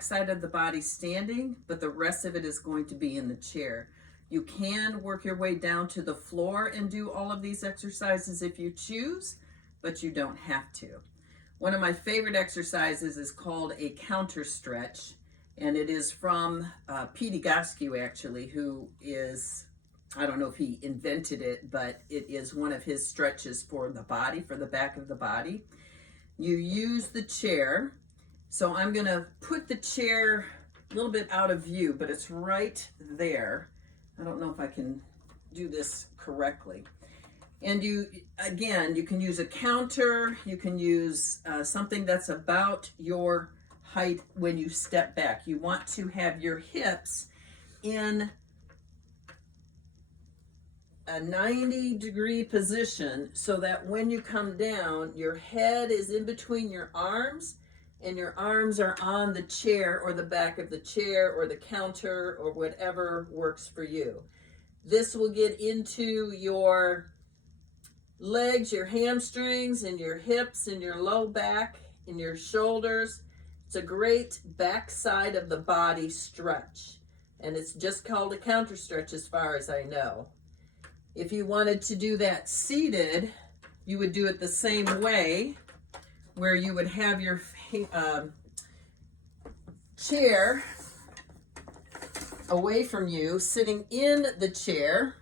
side of the body standing, but the rest of it is going to be in the chair. You can work your way down to the floor and do all of these exercises if you choose, but you don't have to. One of my favorite exercises is called a counter stretch, and it is from Pete Egoscue, actually, who is, I don't know if he invented it, but it is one of his stretches for the body, for the back of the body. You use the chair. So I'm going to put the chair a little bit out of view, but it's right there. I don't know if I can do this correctly. And you can use a counter. You can use something that's about your height when you step back. You want to have your hips in a 90-degree position so that when you come down, your head is in between your arms and your arms are on the chair or the back of the chair or the counter or whatever works for you. This will get into your legs, your hamstrings, and your hips, and your low back, and your shoulders. It's a great back side of the body stretch. And it's just called a counter stretch as far as I know. If you wanted to do that seated, you would do it the same way, where you would have your chair away from you, sitting in the chair,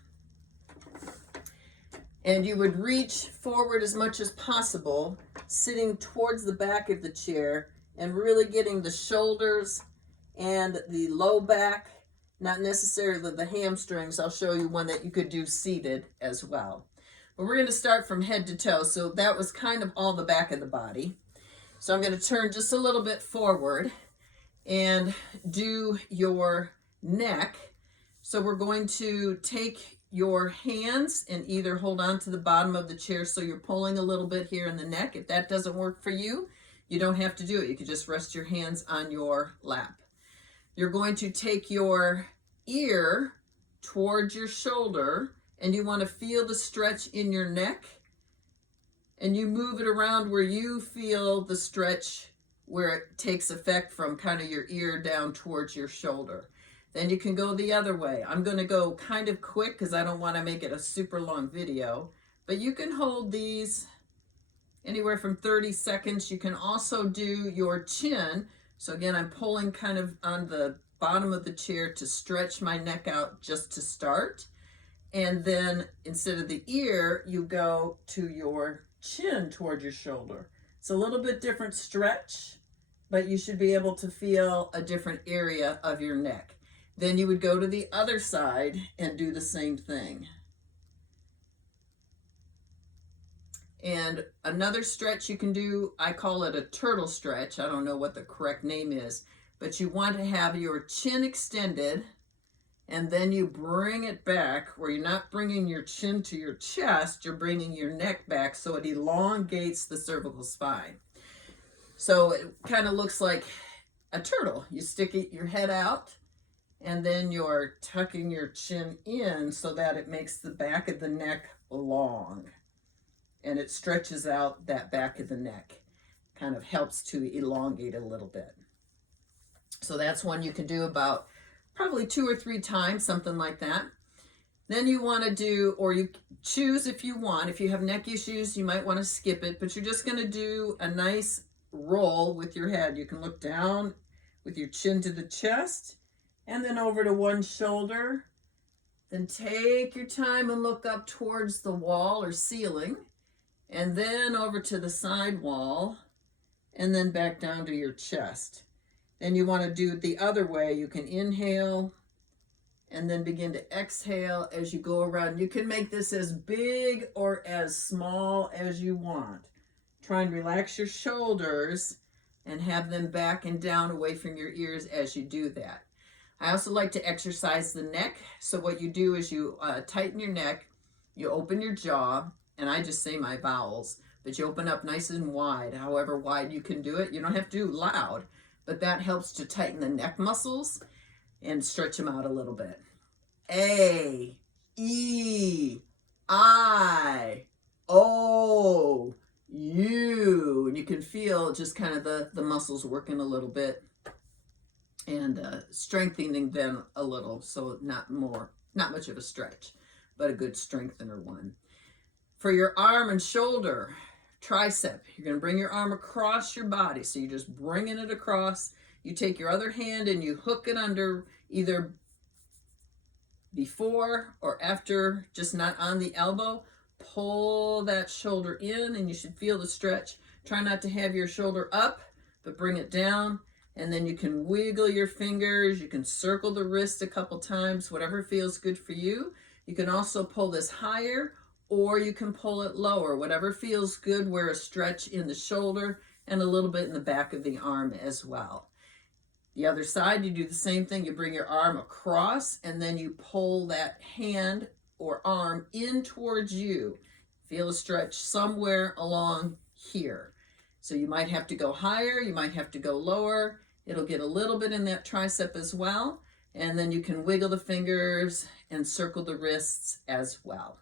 and you would reach forward as much as possible, sitting towards the back of the chair and really getting the shoulders and the low back, not necessarily the hamstrings. I'll show you one that you could do seated as well. But we're going to start from head to toe. So that was kind of all the back of the body. So I'm going to turn just a little bit forward and do your neck. So we're going to take your hands and either hold on to the bottom of the chair so you're pulling a little bit here in the neck. If that doesn't work for you, you don't have to do it. You can just rest your hands on your lap. You're going to take your ear towards your shoulder, and you want to feel the stretch in your neck, and you move it around where you feel the stretch, where it takes effect from kind of your ear down towards your shoulder. Then you can go the other way. I'm going to go kind of quick because I don't want to make it a super long video, but you can hold these anywhere from 30 seconds. You can also do your chin. So again, I'm pulling kind of on the bottom of the chair to stretch my neck out just to start. And then instead of the ear, you go to your chin toward your shoulder. It's a little bit different stretch, but you should be able to feel a different area of your neck. Then you would go to the other side and do the same thing. And another stretch you can do, I call it a turtle stretch. I don't know what the correct name is, but you want to have your chin extended, and then you bring it back, where you're not bringing your chin to your chest, you're bringing your neck back so it elongates the cervical spine. So it kind of looks like a turtle. You stick your head out, and then you're tucking your chin in so that it makes the back of the neck long. And it stretches out that back of the neck, kind of helps to elongate a little bit. So that's one you can do about probably 2 or 3 times, something like that. Then you want to do, or you choose if you want, if you have neck issues, you might want to skip it, but you're just going to do a nice roll with your head. You can look down with your chin to the chest, and then over to one shoulder. Then take your time and look up towards the wall or ceiling, and then over to the side wall, and then back down to your chest. Then you want to do it the other way. You can inhale and then begin to exhale as you go around. You can make this as big or as small as you want. Try and relax your shoulders and have them back and down away from your ears as you do that. I also like to exercise the neck. So what you do is you tighten your neck, you open your jaw, and I just say my vowels, but you open up nice and wide, however wide you can do it. You don't have to do loud, but that helps to tighten the neck muscles and stretch them out a little bit. A, E, I, O, U. And you can feel just kind of the muscles working a little bit. and strengthening them a little, so not much of a stretch, but a good strengthener one. For your arm and shoulder, tricep, you're going to bring your arm across your body, so you're just bringing it across. You take your other hand and you hook it under, either before or after, just not on the elbow. Pull that shoulder in and you should feel the stretch. Try not to have your shoulder up, but bring it down. And then you can wiggle your fingers. You can circle the wrist a couple times, whatever feels good for you. You can also pull this higher, or you can pull it lower, whatever feels good, where a stretch in the shoulder and a little bit in the back of the arm as well. The other side, you do the same thing. You bring your arm across and then you pull that hand or arm in towards you. Feel a stretch somewhere along here. So you might have to go higher, you might have to go lower. It'll get a little bit in that tricep as well. And then you can wiggle the fingers and circle the wrists as well.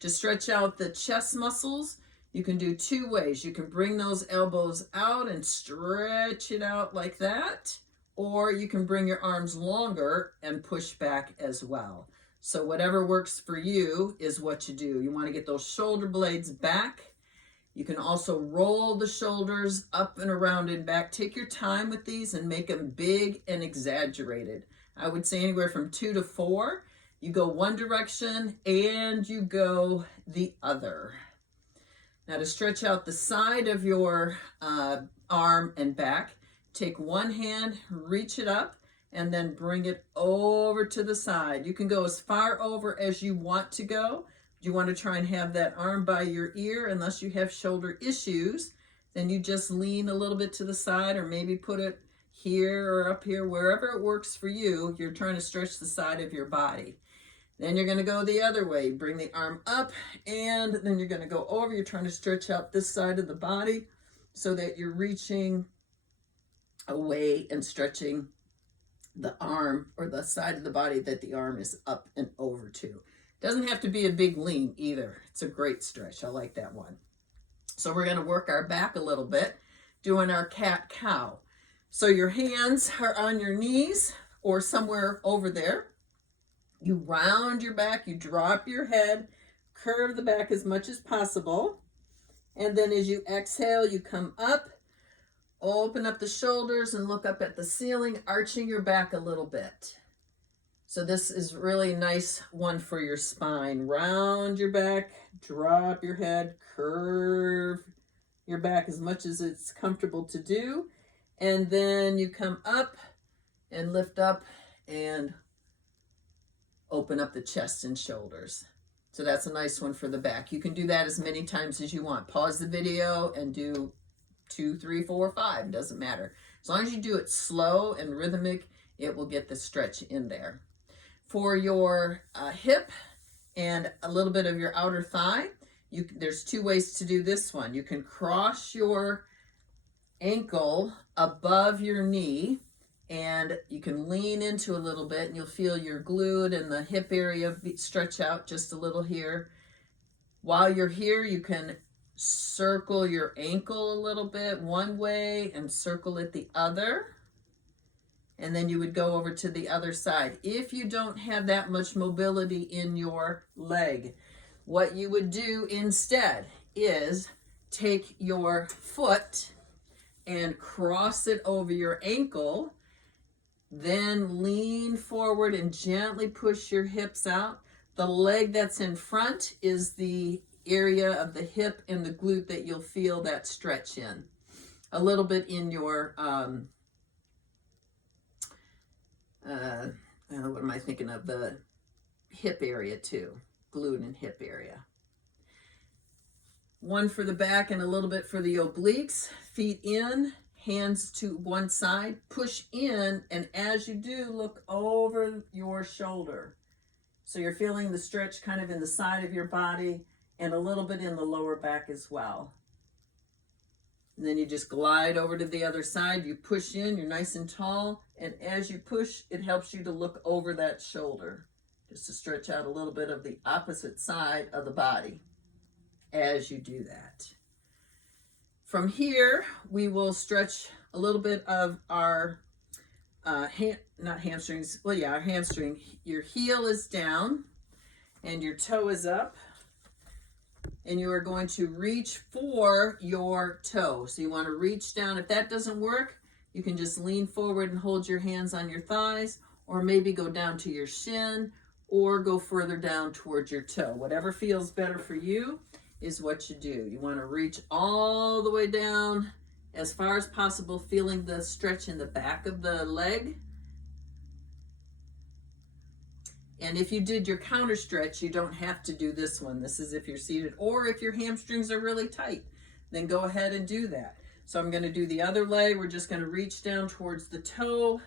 To stretch out the chest muscles, you can do two ways. You can bring those elbows out and stretch it out like that, or you can bring your arms longer and push back as well. So whatever works for you is what you do. You want to get those shoulder blades back. You can also roll the shoulders up and around and back. Take your time with these and make them big and exaggerated. I would say anywhere from 2 to 4. You go one direction and you go the other. Now to stretch out the side of your arm and back, take one hand, reach it up, and then bring it over to the side. You can go as far over as you want to go. You want to try and have that arm by your ear. Unless you have shoulder issues, then you just lean a little bit to the side, or maybe put it here or up here, wherever it works for you. You're trying to stretch the side of your body. Then you're going to go the other way. Bring the arm up, and then you're going to go over. You're trying to stretch out this side of the body so that you're reaching away and stretching the arm, or the side of the body that the arm is up and over to. Doesn't have to be a big lean either. It's a great stretch. I like that one. So we're going to work our back a little bit, doing our cat-cow. So your hands are on your knees or somewhere over there. You round your back, you drop your head, curve the back as much as possible. And then as you exhale, you come up, open up the shoulders and look up at the ceiling, arching your back a little bit. So this is really a nice one for your spine. Round your back, drop your head, curve your back as much as it's comfortable to do. And then you come up and lift up and open up the chest and shoulders. So that's a nice one for the back. You can do that as many times as you want. Pause the video and do 2, 3, 4, 5. It doesn't matter. As long as you do it slow and rhythmic, it will get the stretch in there. For your hip and a little bit of your outer thigh, there's 2 ways to do this one. You can cross your ankle above your knee, and you can lean into a little bit, and you'll feel your glute and the hip area stretch out just a little here. While you're here, you can circle your ankle a little bit one way and circle it the other. And then you would go over to the other side. If you don't have that much mobility in your leg, what you would do instead is take your foot and cross it over your ankle, then lean forward and gently push your hips out. The leg that's in front is the area of the hip and the glute that you'll feel that stretch in. A little bit in your, what am I thinking of? The hip area too. Glute and hip area. One for the back and a little bit for the obliques. Feet in, hands to one side, push in, and as you do, look over your shoulder. So you're feeling the stretch kind of in the side of your body and a little bit in the lower back as well. And then you just glide over to the other side. You push in, you're nice and tall, and as you push, it helps you to look over that shoulder, just to stretch out a little bit of the opposite side of the body as you do that. From here, we will stretch a little bit of our not hamstrings, well, yeah, our hamstring. Your heel is down and your toe is up. And you are going to reach for your toe. So you want to reach down. If that doesn't work, you can just lean forward and hold your hands on your thighs, or maybe go down to your shin, or go further down towards your toe. Whatever feels better for you is what you do. You want to reach all the way down as far as possible, feeling the stretch in the back of the leg. And if you did your counter stretch, you don't have to do this one. This is if you're seated, or if your hamstrings are really tight, then go ahead and do that. So I'm going to do the other leg. We're just going to reach down towards the toe.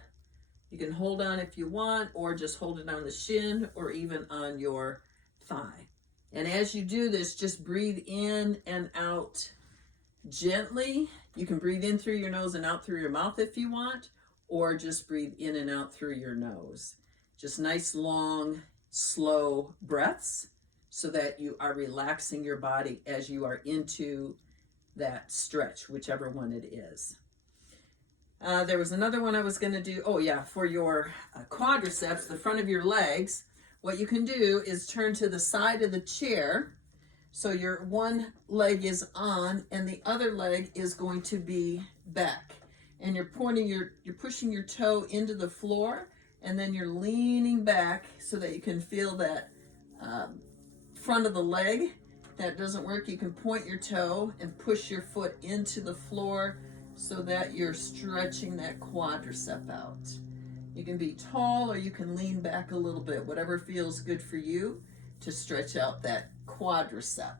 You can hold on if you want, or just hold it on the shin, or even on your thigh. And as you do this, just breathe in and out gently. You can breathe in through your nose and out through your mouth if you want, or just breathe in and out through your nose. Just nice, long, slow breaths so that you are relaxing your body as you are into that stretch, whichever one it is. There was another one I was going to do. Oh, yeah, for your quadriceps, the front of your legs, what you can do is turn to the side of the chair. So your one leg is on and the other leg is going to be back. And you're pushing your toe into the floor. And then you're leaning back so that you can feel that front of the leg. If that doesn't work, you can point your toe and push your foot into the floor so that you're stretching that quadricep out. You can be tall or you can lean back a little bit, whatever feels good for you to stretch out that quadricep.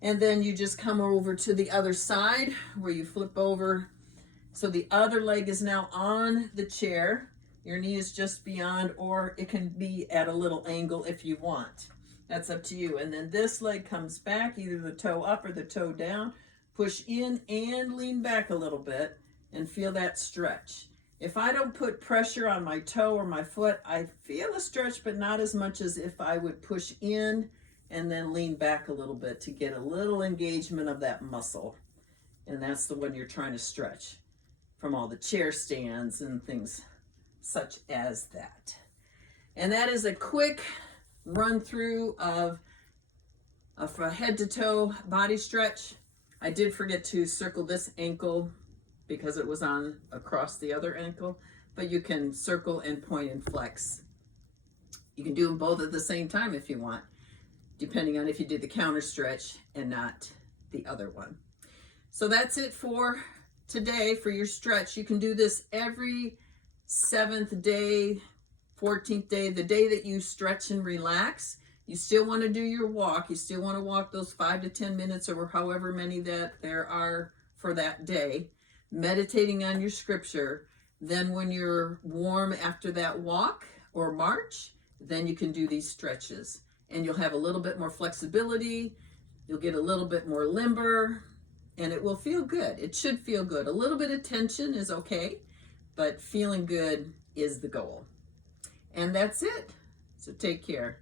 And then you just come over to the other side where you flip over. So the other leg is now on the chair. Your knee is just beyond, or it can be at a little angle if you want. That's up to you. And then this leg comes back, either the toe up or the toe down. Push in and lean back a little bit and feel that stretch. If I don't put pressure on my toe or my foot, I feel a stretch, but not as much as if I would push in and then lean back a little bit to get a little engagement of that muscle. And that's the one you're trying to stretch from all the chair stands and things such as that. And that is a quick run through of a head to toe body stretch. I did forget to circle this ankle because it was on across the other ankle, but you can circle and point and flex. You can do them both at the same time if you want, depending on if you did the counter stretch and not the other one. So that's it for today for your stretch. You can do this every 7th day, 14th day, the day that you stretch and relax. You still want to do your walk. You still want to walk those 5 to 10 minutes or however many that there are for that day, meditating on your scripture. Then when you're warm after that walk or march, then you can do these stretches and you'll have a little bit more flexibility. You'll get a little bit more limber and it will feel good. It should feel good. A little bit of tension is okay, but feeling good is the goal. And that's it. So take care.